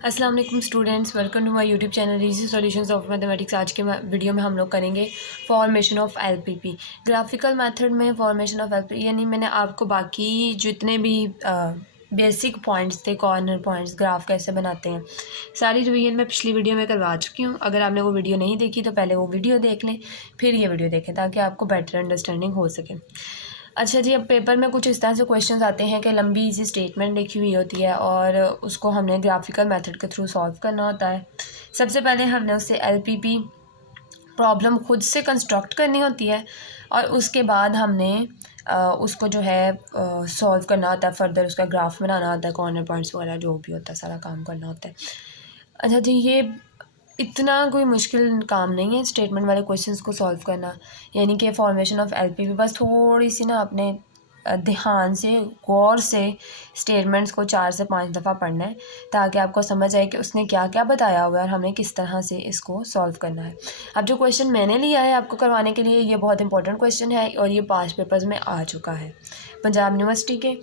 अस्सलाम वालेकुम students, welcome to my YouTube channel easy solutions of mathematics. आज के वीडियो में हम लोग करेंगे formation of LPP. Graphical method में फॉर्मेशन ऑफ एलपीपी यानी मैंने आपको बाकी जितने भी बेसिक पॉइंट्स थे, कॉर्नर पॉइंट्स, ग्राफ कैसे बनाते हैं, सारी रिवीजन मैं पिछली वीडियो में करवा चुकी हूँ। अगर आपने वो वीडियो नहीं देखी तो पहले वो वीडियो देख लें, फिर ये वीडियो देखें ताकि आपको बेटर अंडरस्टैंडिंग हो सके। अच्छा जी, अब पेपर में कुछ इस तरह से क्वेश्चंस आते हैं कि लंबी इजी स्टेटमेंट लिखी हुई होती है और उसको हमने ग्राफिकल मेथड के थ्रू सॉल्व करना होता है। सबसे पहले हमने उससे एलपीपी प्रॉब्लम खुद से कंस्ट्रक्ट करनी होती है और उसके बाद हमने उसको जो है सॉल्व करना होता है, फर्दर उसका ग्राफ बनाना होता है, कॉर्नर पॉइंट्स वगैरह जो भी होता है सारा काम करना होता है। अच्छा जी, ये इतना कोई मुश्किल काम नहीं है स्टेटमेंट वाले क्वेश्चंस को सॉल्व करना, यानी कि फॉर्मेशन ऑफ एलपीपी। बस थोड़ी सी ना अपने ध्यान से, गौर से स्टेटमेंट्स को 4 से 5 दफ़ा पढ़ना है ताकि आपको समझ आए कि उसने क्या क्या बताया हुआ है और हमें किस तरह से इसको सॉल्व करना है। अब जो क्वेश्चन मैंने लिया है आपको करवाने के लिए, ये बहुत इंपॉर्टेंट क्वेश्चन है और ये 5 पेपर्स में आ चुका है। पंजाब यूनिवर्सिटी के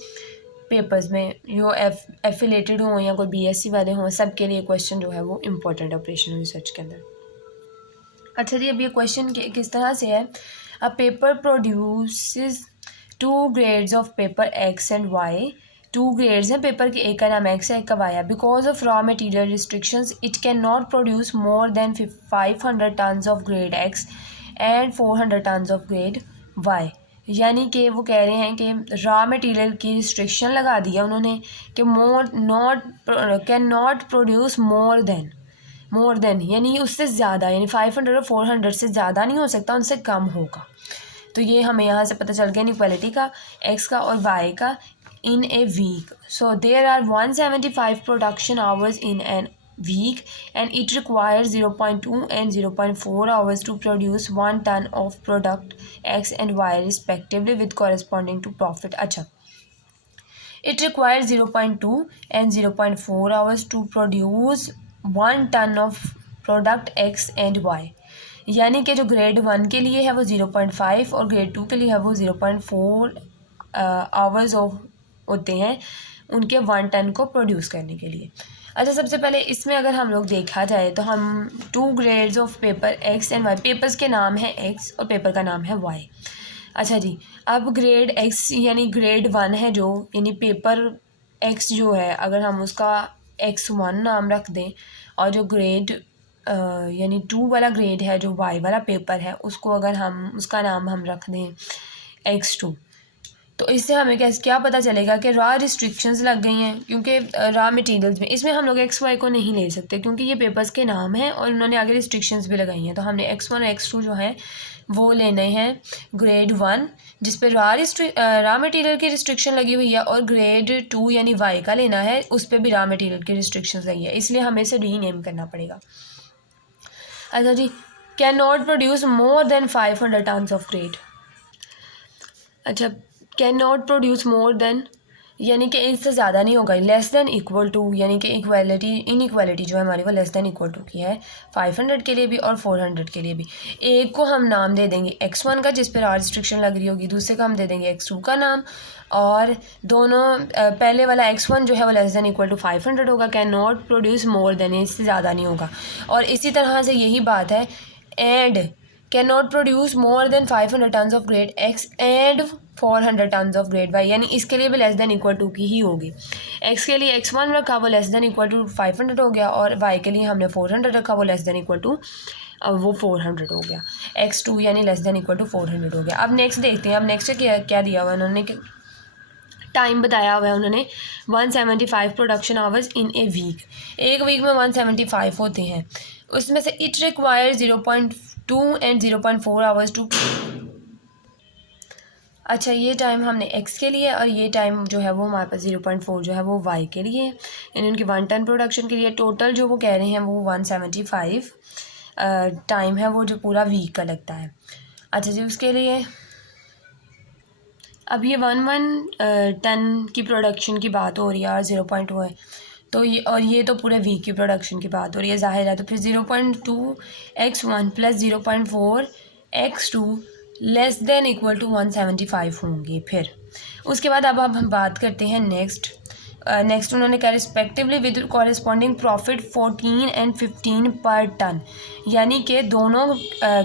पेपर्स में जो एफिलेटेड हों या कोई बीएससी वाले हों, सब के लिए क्वेश्चन जो है वो इम्पोर्टेंट ऑपरेशनल रिसर्च के अंदर। अच्छा जी, अब ये क्वेश्चन किस तरह से है। A paper produces 2 grades of paper X and Y. 2 grades हैं पेपर के, एक का नाम एक्स है, एक का वाई है। Because of raw material restrictions it can not produce more than 500 tons of grade X and 400 tons of grade Y. यानी कि वो कह रहे हैं कि रॉ मटेरियल की रिस्ट्रिक्शन लगा दिया उन्होंने कि can not produce more than यानी उससे ज़्यादा, यानी 500 और 400 से ज़्यादा नहीं हो सकता, उनसे कम होगा। तो ये हमें यहाँ से पता चल गया इनइक्वालिटी का, एक्स का और वाई का in a week. So there are 175 production hours in an week and it requires 0.2 and 0.4 hours to produce 1 ton of product x and y respectively with corresponding to profit. अच्छा, it requires 0.2 and 0.4 hours to produce 1 ton of product x and y, यानी कि जो grade 1 के लिए है वो 0.5 और grade 2 के लिए है वो 0.4 आवर्स होते हैं उनके 1 टन को प्रोड्यूस करने के लिए। अच्छा, सबसे पहले इसमें अगर हम लोग देखा जाए तो हम 2 grades of paper X and Y, papers के नाम है एक्स और पेपर का नाम है वाई। अच्छा जी, अब ग्रेड एक्स यानी ग्रेड 1 है जो, यानी पेपर एक्स जो है अगर हम उसका x1 नाम रख दें और जो ग्रेड यानी 2 वाला ग्रेड है जो वाई वाला पेपर है उसको अगर हम उसका नाम हम रख दें x2, तो इससे हमें क्या पता चलेगा कि रॉ रिस्ट्रिक्शंस लग गई हैं, क्योंकि रॉ मटेरियल्स में इसमें हम लोग एक्स वाई को नहीं ले सकते क्योंकि ये पेपर्स के नाम हैं और उन्होंने आगे रिस्ट्रिक्शंस भी लगाई हैं। तो हमने x1 और x2 जो हैं वो लेने हैं ग्रेड 1 जिस पे रॉ मटेरियल की रिस्ट्रिक्शन लगी हुई है, और ग्रेड 2 यानी वाई का लेना है उस पर भी रॉ मटेरियल की रिस्ट्रिक्शंस लगी है, इसलिए हमें इसे रीनेम करना पड़ेगा। अच्छा जी, can not produce more than 500 tons of grade. अच्छा, can not produce more than यानी कि इससे ज़्यादा नहीं होगा, लेस देन इक्वल टू, यानी कि इनइक्वालिटी जो है हमारी वो लेस देन इक्वल टू की है 500 के लिए भी और 400 के लिए भी। एक को हम नाम दे देंगे x1 का जिस पर आर रिस्ट्रिक्शन लग रही होगी, दूसरे का हम दे देंगे x2 का नाम, और दोनों पहले वाला x1 जो है वो लेस देन इक्वल टू 500 होगा, can not produce more then, इससे ज़्यादा नहीं होगा। और इसी तरह से यही बात है, and can not produce more than 500 tons of grade X and 400 tons of grade Y, यानी इसके लिए भी लेस देन इक्वल टू की ही होगी। एक्स के लिए x1 रखा वो लेस देन इक्वल टू 500 हो गया, और वाई के लिए हमने 400 रखा वो लेस देन इक्वल टू वो 400 हो गया। x2 यानी लेस देन इक्वल टू 400 हो गया। अब नेक्स्ट देखते हैं, अब नेक्स्ट क्या दिया हुआ है उन्होंने, टाइम बताया हुआ है उन्होंने 175 production hours in a week. एक वीक में 175 होते हैं, उसमें से it require 0.2 and 0.4 hours to. अच्छा, ये टाइम हमने x के लिए और ये टाइम जो है वो हमारे पास 0.4 जो है वो y के लिए, यानी उनकी 1 टन प्रोडक्शन के लिए टोटल जो वो कह रहे हैं वो 175 टाइम है वो जो पूरा वीक का लगता है। अच्छा जी, उसके लिए अब ये 1 टन की प्रोडक्शन की बात हो रही है और 0.2 है, तो ये तो पूरे वीक की प्रोडक्शन की बात हो रही है, जाहिर है। तो फिर 0.2 x1 plus 0.4 x2 less than equal to 175 होंगे। फिर उसके बाद अब हम बात करते हैं नेक्स्ट नेक्स्ट उन्होंने कहा respectively with corresponding profit 14 and 15 पर टन, यानी कि दोनों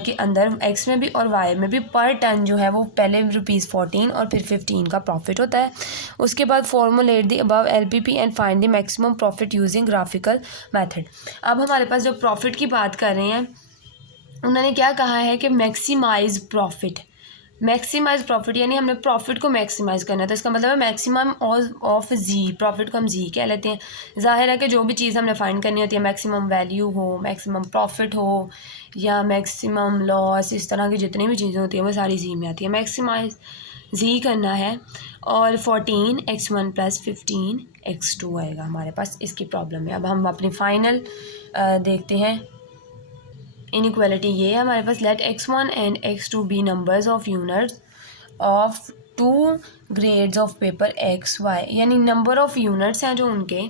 के अंदर एक्स में भी और वाई में भी पर टन जो है वो पहले ₹14 और फिर 15 का प्रॉफिट होता है। उसके बाद formulate the above LPP and find the maximum profit using graphical method. अब हमारे पास जो प्रॉफिट की बात कर रहे हैं उन्होंने क्या कहा है कि मैक्सिमाइज प्रॉफिट, मैक्सिमाइज प्रॉफिट यानी हमने प्रॉफिट को मैक्सिमाइज़ करना है, तो इसका मतलब है मैक्सिमम ऑफ जी, प्रॉफिट को हम जी कह लेते हैं। जाहिर है कि जो भी चीज़ हमने फाइंड करनी होती है, मैक्सिमम वैल्यू हो, मैक्सिमम प्रॉफिट हो या मैक्सिमम लॉस, इस तरह की जितनी भी चीज़ें होती हैं वो सारी जी में आती है। मैक्सिमाइज जी करना है और 14x1 + 15x2 आएगा हमारे पास इसकी प्रॉब्लम है। अब हम अपनी फाइनल देखते हैं। इनइक्वालिटी ये है हमारे पास, let x1 and x2 be numbers of units of 2 grades of paper XY, यानी नंबर ऑफ यूनिट्स हैं जो उनके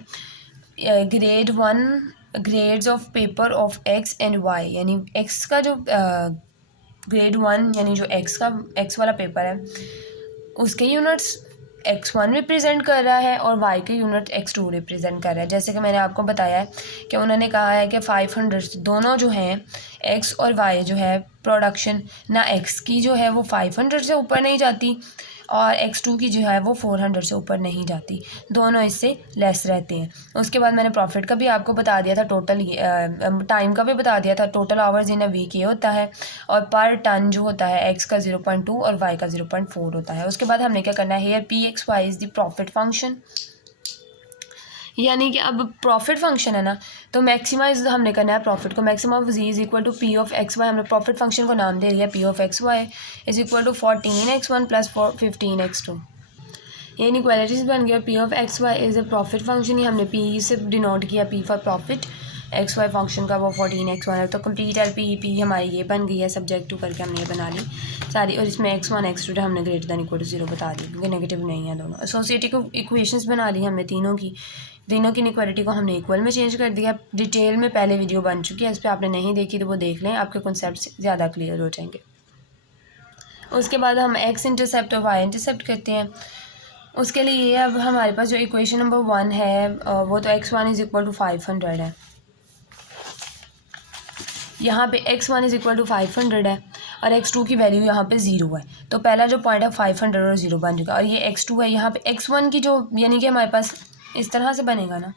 grade 1 grades of paper of X and Y, यानी X का जो ग्रेड 1 यानी जो X वाला पेपर है उसके यूनिट्स x1 रिप्रेजेंट कर रहा है और y के यूनिट x2 रिप्रेजेंट कर रहा है। जैसे कि मैंने आपको बताया है कि उन्होंने कहा है कि 500 दोनों जो हैं x और y जो है प्रोडक्शन ना x की जो है वो 500 से ऊपर नहीं जाती और x2 की जो है वो 400 से ऊपर नहीं जाती, दोनों इससे लेस रहते हैं। उसके बाद मैंने प्रॉफिट का भी आपको बता दिया था, टोटल टाइम का भी बता दिया था, total hours in a week ये होता है और पर टन जो होता है x का 0.2 और y का 0.4 होता है। उसके बाद हमने क्या करना है, here PXY is the profit function, यानी कि अब प्रॉफिट फंक्शन है ना, तो मैक्सिमाइज हमने करना है प्रॉफिट को। Maximum of Z is equal to P of x y, हमने प्रॉफिट फंक्शन को नाम दे दिया P of x y is equal to 14x1 + 15x2। ये इनइक्वालिटीज़ बन गया। P of x y is a profit function, ही हमने पी से डिनोट किया, P for profit, x y function का वो 14x1 है। तो कंप्लीट LPP हमारी ये बन गई है, सब्जेक्ट टू करके हमने ये बना ली सारी, और इसमें x1 x2 हमने ग्रेटर दैन इक्वल टू 0 बता दी क्योंकि नेगेटिव नहीं है दोनों। एसोसिएटिव इक्वेशंस बना ली हमने तीनों की इनइक्वालिटी को हमने इक्वल में चेंज कर दिया। डिटेल में पहले वीडियो बन चुकी है, इस पर आपने नहीं देखी तो वो देख लें, आपके कॉन्सेप्ट ज़्यादा क्लियर हो जाएंगे। उसके बाद हम x इंटरसेप्ट और y इंटरसेप्ट करते हैं। उसके लिए अब हमारे पास जो इक्वेशन नंबर 1 है वो तो x1 इज़ इक्वल टू 500 है, यहाँ पे x1 इज़ इक्वल टू 500 है और x2 की वैल्यू यहाँ पे 0 है। तो पहला जो पॉइंट है 500 और 0 बन चुका, और ये x2 है, यहाँ पे x1 की जो यानी कि हमारे पास इस तरह से बनेगा ना,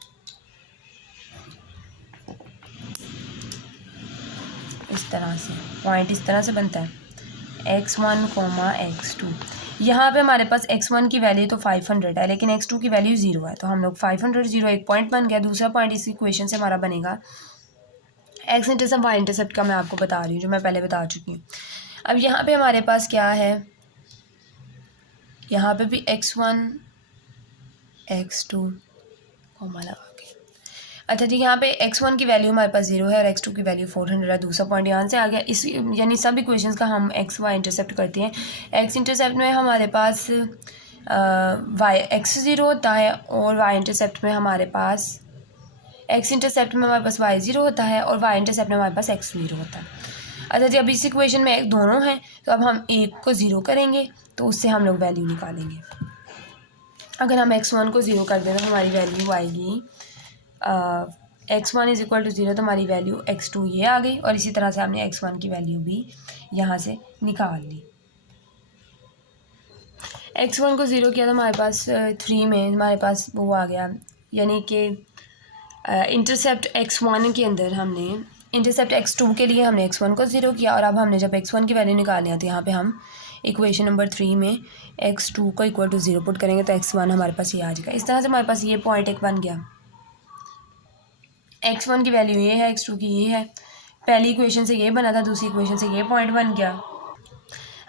इस तरह से पॉइंट इस तरह से बनता है x1, x2। यहाँ पे हमारे पास x1 की वैल्यू तो 500 है लेकिन x2 की वैल्यू 0 है, तो हम लोग 500 0 एक पॉइंट बन गया। दूसरा पॉइंट इस इक्वेशन से हमारा बनेगा x इंटरसेप्ट y इंटरसेप्ट का, मैं आपको बता रही हूँ जो मैं पहले बता चुकी हूँ। अब यहाँ पे हमारे पास क्या है, यहाँ पे भी x1 x2 कॉमा लगा के, अच्छा जी, यहाँ पे x1 की वैल्यू हमारे पास 0 है और x2 की वैल्यू 400 है। दूसरा पॉइंट यहाँ से आ गया। इस यानी सब इक्वेशंस का हम x y इंटरसेप्ट करते हैं। x इंटरसेप्ट में हमारे पास y x 0 होता है और y इंटरसेप्ट में हमारे पास x इंटरसेप्ट में हमारे पास y 0 होता है और y इंटरसेप्ट में हमारे पास x 0 होता है। अच्छा जी, अब इस इक्वेशन में एक दोनों हैं तो अब हम एक को 0 करेंगे तो उससे हम लोग वैल्यू निकालेंगे। अगर हम x1 को 0 कर दें तो हमारी वैल्यू आएगी x1 इज़ इक्वल टू 0, तो हमारी वैल्यू x2 ये आ गई, और इसी तरह से हमने x1 की वैल्यू भी यहाँ से निकाल ली। x1 को 0 किया तो हमारे पास 3 में हमारे पास वो आ गया, यानी कि इंटरसेप्ट x1 के अंदर हमने इंटरसेप्ट x2 के लिए हमने x1 को 0 किया, और अब हमने जब x1 की वैल्यू निकालनी है तो यहाँ पे हम इक्वेशन नंबर 3 में x2 को इक्वल टू 0 पुट करेंगे तो x1 हमारे पास ये आ जाएगा। इस तरह से हमारे पास ये पॉइंट एक बन गया। x1 की वैल्यू ये है, x2 की ये है, पहली इक्वेशन से ये बना था, दूसरी इक्वेशन से ये पॉइंट बन गया।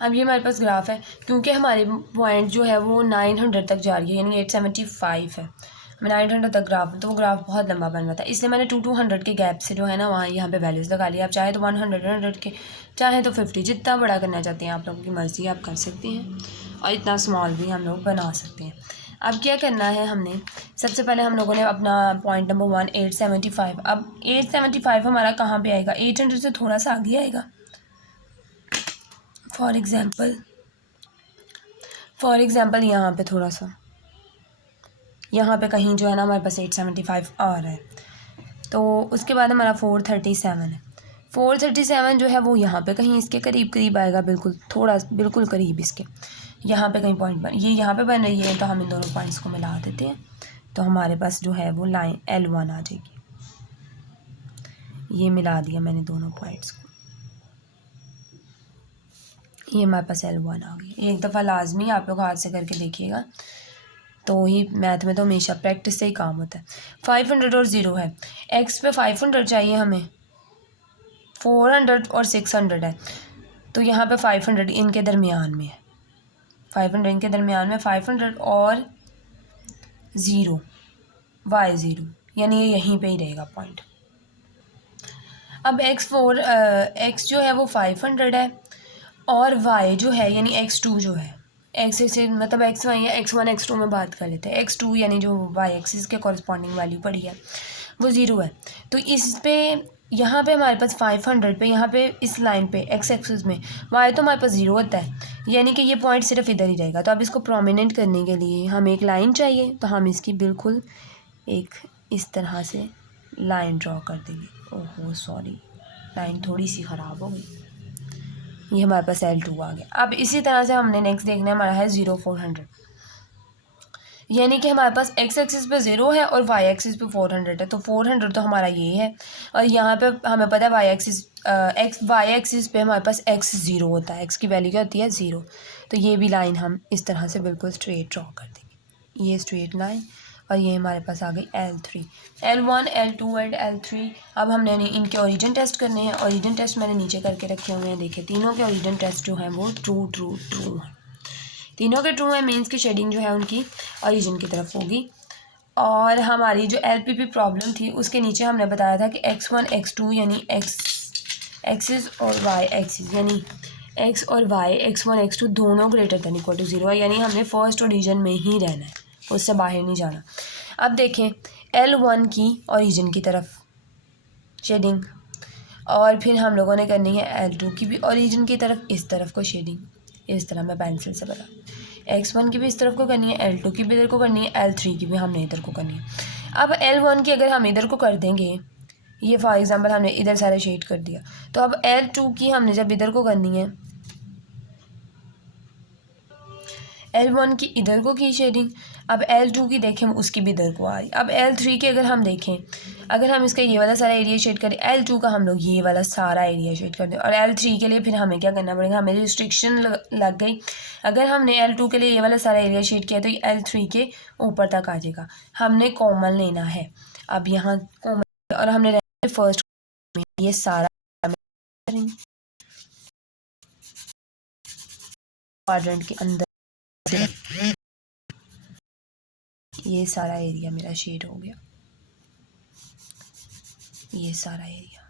अब ये हमारे पास ग्राफ है, क्योंकि हमारे पॉइंट जो है वो 900 तक जा रही है, यानी 875 है, 900 तक ग्राफ, तो वो ग्राफ बहुत लंबा बन रहा था, इसलिए मैंने 200 के गैप से जो है ना वहाँ यहाँ पे वैल्यूज़ लगा लिया। आप चाहे तो 100 के, चाहे तो 50, जितना बड़ा करना चाहते हैं आप लोगों की मर्ज़ी, आप कर सकते हैं, और इतना स्मॉल भी हम लोग बना सकते हैं। अब क्या करना है, हमने सबसे पहले हम लोगों ने अपना पॉइंट नंबर 1 875, अब 875 हमारा कहाँ पे आएगा, 800 से थोड़ा सा आगे आएगा। फॉर एग्ज़ाम्पल यहाँ पे थोड़ा सा यहाँ पे कहीं जो है ना हमारे पास 875 आ रहा है। तो उसके बाद हमारा 437 है। 437 जो है वो यहाँ पे कहीं इसके करीब करीब आएगा, बिल्कुल थोड़ा बिल्कुल करीब इसके। यहाँ पे कहीं पॉइंट बन, ये यहाँ पे बन रही है, तो हम इन दोनों पॉइंट्स को मिला देते हैं, तो हमारे पास जो है वो लाइन L1 आ जाएगी। ये मिला दिया मैंने दोनों पॉइंट्स को, ये हमारे पास L1 आ गई। एक दफ़ा लाजमी आप लोग हाथ से करके देखिएगा, तो ही मैथ में तो हमेशा प्रैक्टिस से ही काम होता है। 500 और 0 है, x पे 500 चाहिए हमें, 400 और 600 है, तो यहाँ पे 500 इनके दरमियान में है, 500 इनके दरमियान में, 500 और 0 y0, यानी ये यहीं पे ही रहेगा पॉइंट। अब x जो है वो 500 है, और y जो है यानी x2 जो है, x से मतलब x1 या x1 x2 में बात कर लेते हैं, x2 यानी जो y एक्सिस के कॉरस्पॉन्डिंग वैल्यू पड़ी है वो 0 है। तो इस पे यहाँ पे हमारे पास 500 पे, यहाँ पे इस लाइन पे x एक्सिस में y तो हमारे पास 0 होता है, यानी कि ये पॉइंट सिर्फ इधर ही रहेगा। तो अब इसको प्रोमिनेंट करने के लिए हमें एक लाइन चाहिए, तो हम इसकी बिल्कुल एक इस तरह से लाइन ड्रॉ कर देंगे। ओहो सॉरी, लाइन थोड़ी सी ख़राब हो गई, ये हमारे पास L2 आ गया। अब इसी तरह से हमने नेक्स्ट देखना हमारा है 0 400, यानी कि हमारे पास x एक्सिस पे 0 है और y एक्सिस पे 400 है, तो 400 तो हमारा ये है, और यहाँ पे हमें पता है y एक्सिस पे हमारे पास x 0 होता है, x की वैल्यू क्या होती है 0। तो ये भी लाइन हम इस तरह से बिल्कुल स्ट्रेट ड्रॉ कर देंगे, ये स्ट्रेट लाइन, और ये हमारे पास आ गई L3, L1 L2 and L3। अब हमने इनके ओरिजिन टेस्ट करने हैं। ओरिजिन टेस्ट मैंने नीचे करके रखे हुए हैं, देखिए तीनों के ओरिजिन टेस्ट जो हैं वो ट्रू ट्रू ट्रू हैं, तीनों के ट्रू है, मीन्स की शेडिंग जो है उनकी ओरिजिन की तरफ होगी। और हमारी जो LPP प्रॉब्लम थी उसके नीचे हमने बताया था कि x1 x2 यानी x एक्सिस और y एक्सिस यानी x और y x1 x2 दोनों ग्रेटर देन इक्वल टू 0 है, यानी हमने फर्स्ट ओरिजिन में ही रहना है, उससे बाहर नहीं जाना। अब देखें L1 की ओरिजिन की तरफ शेडिंग, और फिर हम लोगों ने करनी है L2 की भी ओरिजिन की तरफ, इस तरफ को शेडिंग, इस तरह मैं पेंसिल से बता, x1 की भी इस तरफ को करनी है, L2 की भी इधर को करनी है, L3 की भी हमने इधर को करनी है। अब L1 की अगर हम इधर को कर देंगे, ये फॉर एग्जांपल हमने इधर सारे शेड कर दिया, तो अब L2 की हमने जब इधर को करनी है, L1 की इधर को की शेडिंग, अब L2 की देखें उसकी भी इधर को आ रही। अब L3 की अगर हम देखें, अगर हम इसका ये वाला सारा एरिया शेड करें, L2 का हम लोग ये वाला सारा एरिया शेड कर दें, और L3 के लिए फिर हमें क्या करना पड़ेगा, हमें रिस्ट्रिक्शन लग गई। अगर हमने L2 के लिए ये वाला सारा एरिया शेड किया तो ये L3 के ऊपर तक आ जाएगा। हमने कॉमन लेना है, अब यहाँ कॉमन, और हमने फर्स्ट ये सारा क्वाड्रेंट के अंदर ये सारा एरिया मेरा शेड हो गया, ये सारा एरिया।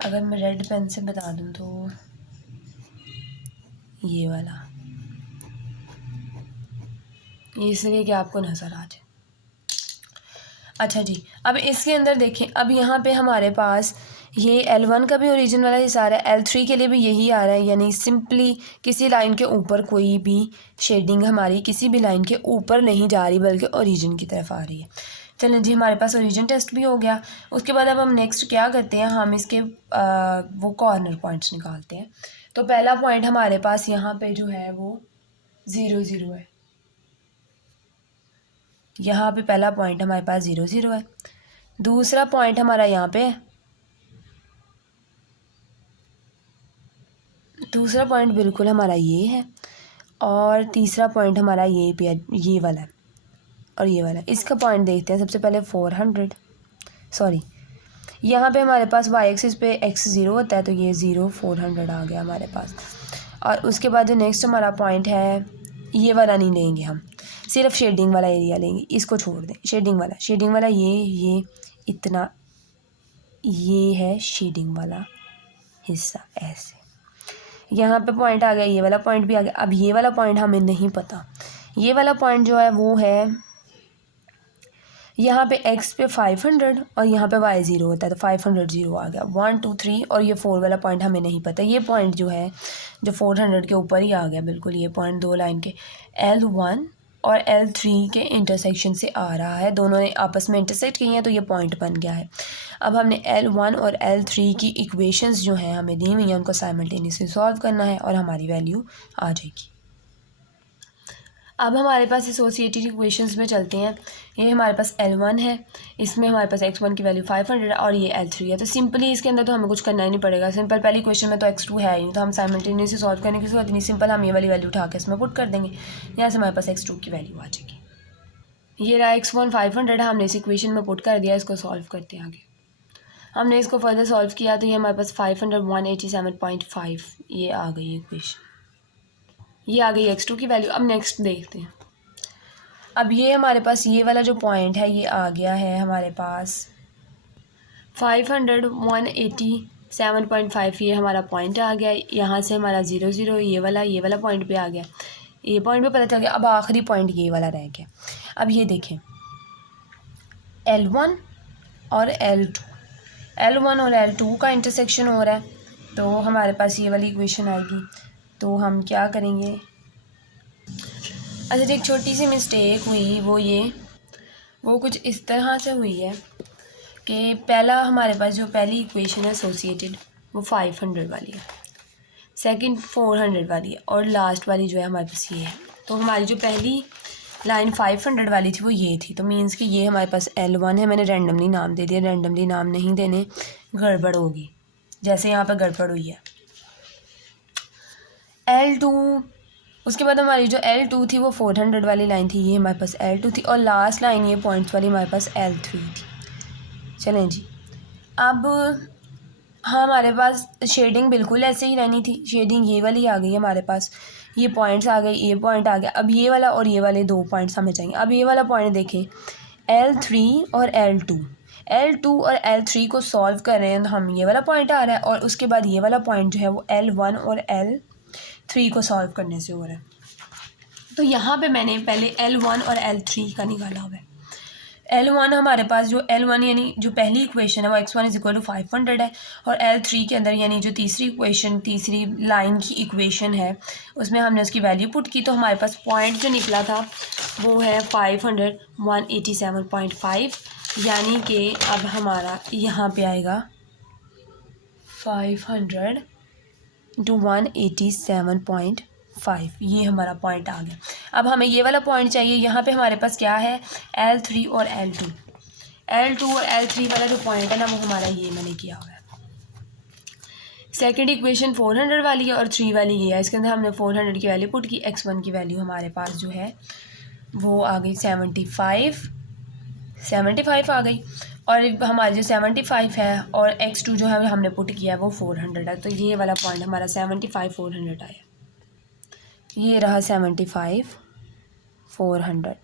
अगर मैं रेड पेन से बता दूं तो ये वाला, ये इसलिए कि आपको नज़र आ जाए। अच्छा जी, अब इसके अंदर देखें, अब यहाँ पे हमारे पास ये L1 का भी ओरिजिन वाला ही सारा है, L3 के लिए भी यही आ रहा है, यानी सिंपली किसी लाइन के ऊपर कोई भी शेडिंग हमारी किसी भी लाइन के ऊपर नहीं जा रही बल्कि ओरिजिन की तरफ आ रही है। चलें जी, हमारे पास ओरिजिन टेस्ट भी हो गया। उसके बाद अब हम नेक्स्ट क्या करते हैं, हम इसके वो कॉर्नर पॉइंट्स निकालते हैं। तो पहला पॉइंट हमारे पास यहाँ पे जो है वो 0 0 है, यहाँ पे पहला पॉइंट हमारे पास 0 0 है। दूसरा पॉइंट हमारा यहाँ पे है, दूसरा पॉइंट बिल्कुल हमारा ये है, और तीसरा पॉइंट हमारा ये वाला है, और ये वाला। इसका पॉइंट देखते हैं सबसे पहले 400, सॉरी यहाँ पे हमारे पास y एक्सिस पे x 0 होता है, तो ये 0 400 आ गया हमारे पास। और उसके बाद जो नेक्स्ट हमारा पॉइंट है, ये वाला नहीं लेंगे हम, सिर्फ शेडिंग वाला एरिया लेंगे, इसको छोड़ दें। शेडिंग वाला ये इतना, ये है शेडिंग वाला हिस्सा, ऐसे यहाँ पे पॉइंट आ गया, ये वाला पॉइंट भी आ गया। अब ये वाला पॉइंट हमें नहीं पता, ये वाला पॉइंट जो है वो है, यहाँ पे x पे 500 और यहाँ पे y 0 होता है, तो 500 0 आ गया। 1 2 3 और ये 4 वाला पॉइंट हमें नहीं पता, ये पॉइंट जो है जो 400 के ऊपर ही आ गया बिल्कुल, ये पॉइंट दो लाइन के L1 और L3 के इंटरसेक्शन से आ रहा है, दोनों ने आपस में इंटरसेक्ट किए हैं तो ये पॉइंट बन गया है। अब हमने L1 और L3 की इक्वेशंस जो हैं हमें दी हुई हैं उनको साइमल्टेनियसली सॉल्व करना है और हमारी वैल्यू आ जाएगी। अब हमारे पास एसोसिएटेड इक्वेशंस में चलते हैं। ये हमारे पास L1 है, इसमें हमारे पास x1 की वैल्यू 500 है और ये L3 है, तो सिंपली इसके अंदर तो हमें कुछ करना ही नहीं पड़ेगा। सिंपल पहली क्वेश्चन में तो x2 है ही, तो हम साइमल्टेनियसली सॉल्व करने की जरूरत नहीं, सिंपल हम ये वाली वैल्यू उठा के इसमें पुट कर देंगे, यहाँ से हमारे पास x2 की वैल्यू आ जाएगी। ये रहा x1 500 है, हमने इस इक्वेशन में पुट कर दिया, इसको सॉल्व करते हैं आगे। हमने इसको फर्दर सॉल्व किया तो ये हमारे पास 500 187.5 ये आ गई इक्वेशन, ये आ गई x2 की वैल्यू। अब नेक्स्ट देखते हैं। अब ये हमारे पास ये वाला जो पॉइंट है ये आ गया है हमारे पास 500 187.5, ये हमारा पॉइंट आ गया। यहाँ से हमारा 0 0 ये वाला पॉइंट पे आ गया, ये पॉइंट पे पता चल गया। अब आखिरी पॉइंट ये वाला रह गया। अब ये देखें L1 और L1 और L2 का इंटरसेक्शन हो रहा है, तो हमारे पास ये वाली इक्वेशन आएगी। तो हम क्या करेंगे, अच्छा एक छोटी सी मिस्टेक हुई, वो कुछ इस तरह से हुई है कि पहला हमारे पास जो पहली इक्वेशन है एसोसिएटेड वो 500 वाली है, सेकंड 400 वाली है और लास्ट वाली जो है हमारे पास ये है। तो हमारी जो पहली लाइन 500 वाली थी वो ये थी, तो मीन्स कि ये हमारे पास L1 है। मैंने रैंडमली नाम दे दिया, रैंडमली नाम नहीं देने, गड़बड़ होगी, जैसे यहाँ पर गड़बड़ हुई है। L2, उसके बाद हमारी जो L2 थी वो 400 वाली लाइन थी, ये हमारे पास L2 थी, और लास्ट लाइन ये पॉइंट्स वाली हमारे पास L3 थी। चलें जी, अब हमारे पास शेडिंग बिल्कुल ऐसे ही रहनी थी, शेडिंग ये वाली आ गई हमारे पास, ये पॉइंट्स आ गए, ये पॉइंट आ गया। अब ये वाला और ये वाले दो पॉइंट्स हमें चाहिए। अब ये वाला पॉइंट देखें L3 और L2 और L3 को सॉल्व कर रहे हैं तो हम ये वाला पॉइंट आ रहा है, और उसके बाद ये वाला पॉइंट जो है वो L1 और L3 को सॉल्व करने से हो रहा है। तो यहाँ पे मैंने पहले L1 और L3 का निकाला हुआ है। L1 हमारे पास जो L1 यानी जो पहली इक्वेशन है वो x1 = 500 है, और L3 के अंदर यानी जो तीसरी इक्वेशन, तीसरी लाइन की इक्वेशन है उसमें हमने उसकी वैल्यू पुट की, तो हमारे पास पॉइंट जो निकला था वो है 500 187.5, यानी कि अब हमारा यहाँ पे आएगा 500 × 187.5, ये हमारा पॉइंट आ गया। अब हमें ये वाला पॉइंट चाहिए। यहाँ पे हमारे पास क्या है L3 और L2 और L3 वाला जो पॉइंट है ना वो हमारा ये मैंने किया हुआ है। सेकंड इक्वेशन 400 वाली है और 3 वाली ये है, इसके अंदर हमने 400 की वैल्यू पुट की, x1 की वैल्यू हमारे पास जो है वो आ गई 75 आ गई, और हमारी जो 75 है और x2 जो है हमने पुट किया है वो 400 है, तो ये वाला पॉइंट हमारा 75 400 आया। ये रहा 75 400।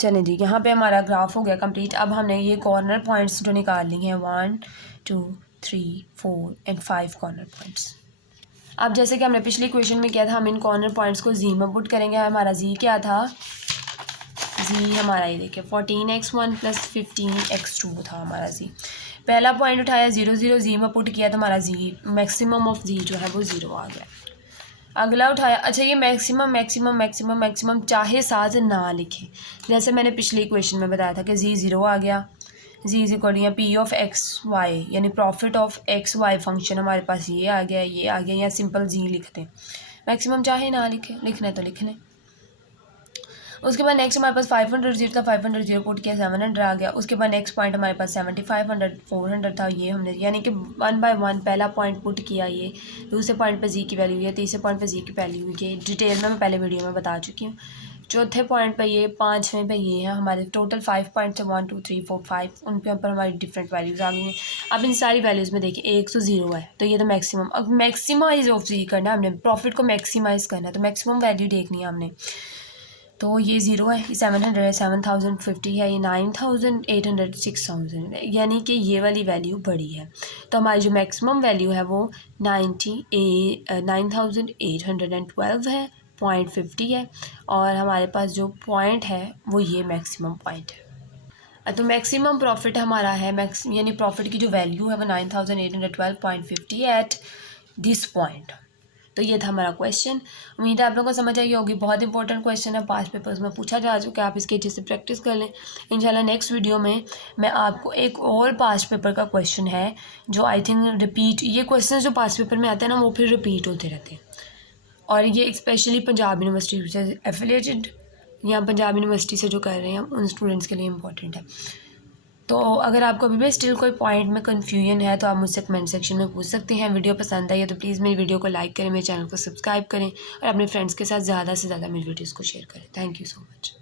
चलें जी, यहाँ पे हमारा ग्राफ हो गया कंप्लीट। अब हमने ये कॉर्नर पॉइंट्स जो निकाल लिए हैं 1 2 3 4 एंड 5 कॉर्नर पॉइंट्स। अब जैसे कि हमने पिछली क्वेश्चन में किया था, हम इन कॉर्नर पॉइंट्स को जी में पुट करेंगे। हमारा जी क्या था, जी हमारा ये देखिए 14x1 + 15x2 था हमारा जी। पहला पॉइंट उठाया 0 0, जी में पुट किया तो हमारा जी मैक्सिमम ऑफ जी जो है वो 0 आ गया। अगला उठाया, अच्छा ये मैक्सिमम चाहे साथ ना लिखें, जैसे मैंने पिछली क्वेश्चन में बताया था कि जी 0 आ गया। Z is equal P of XY यानी प्रॉफिट ऑफ XY फंक्शन हमारे पास ये आ गया, या सिंपल जी लिखते हैं। मैक्सिमम चाहे ना लिखें, लिखना है तो लिखने। उसके बाद नेक्स्ट हमारे पास 500 0 था, 500 0 पुट किया 700 आ गया। उसके बाद नेक्स्ट पॉइंट हमारे पास 75 400 था, ये हमने यानी कि 1 बाय 1 पहला पॉइंट पुट किया, ये दूसरे पॉइंट पे जी की वैल्यू है, तीसरे पॉइंट पे जी की वैल्यू ये डिटेल में मैं पहले वीडियो में बता चुकी हूँ। चौथे पॉइंट पे ये, पाँचवें पे ये है। हमारे टोटल 5 पॉइंट्स है 1 2 3 4 5, उन पे ऊपर हमारी डिफरेंट वैल्यूज़ आ गई हैं। अब इन सारी वैल्यूज़ में देखिए एक तो 0 है, तो ये तो मैक्सिमम। अब मैक्सिमाइज ऑफ जी करना है हमने, प्रॉफिट को मैक्सिमाइज़ करना है, तो मैक्सिमम वैल्यू देखनी है हमने। तो ये 0 है, ये 700 है, 7050 है, ये 9800 6000 है, यानी कि ये वाली वैल्यू बड़ी है। तो हमारी जो मैक्सिमम वैल्यू है वो 9812 है, 0.50 है, और हमारे पास जो पॉइंट है वो ये मैक्सिमम पॉइंट है। तो मैक्सिमम प्रॉफिट हमारा है यानी प्रॉफिट की जो वैल्यू है वो 9812.50 एट दिस पॉइंट। तो ये था हमारा क्वेश्चन। उम्मीद है आप लोगों को समझ आई होगी। बहुत इंपॉर्टेंट क्वेश्चन है, पास्ट पेपर्स में पूछा जा चुका है, आप इसके अच्छे से प्रैक्टिस कर लें। इंशाल्लाह नेक्स्ट वीडियो में मैं आपको एक और पास्ट पेपर का क्वेश्चन है जो आई थिंक रिपीट, ये क्वेश्चन जो पास्ट पेपर में आते हैं ना वो फिर रिपीट होते रहते हैं, और ये स्पेशली पंजाब यूनिवर्सिटी से एफिलिएटेड या पंजाब यूनिवर्सिटी से जो कर रहे हैं उन स्टूडेंट्स के लिए इंपॉर्टेंट है। तो अगर आपको अभी भी स्टिल कोई पॉइंट में कन्फ्यूजन है तो आप मुझसे कमेंट सेक्शन में पूछ सकते हैं। वीडियो पसंद आई है तो प्लीज़ मेरी वीडियो को लाइक करें, मेरे चैनल को सब्सक्राइब करें और अपने फ्रेंड्स के साथ ज़्यादा से ज़्यादा मेरी वीडियोज़ को शेयर करें। Thank you so much.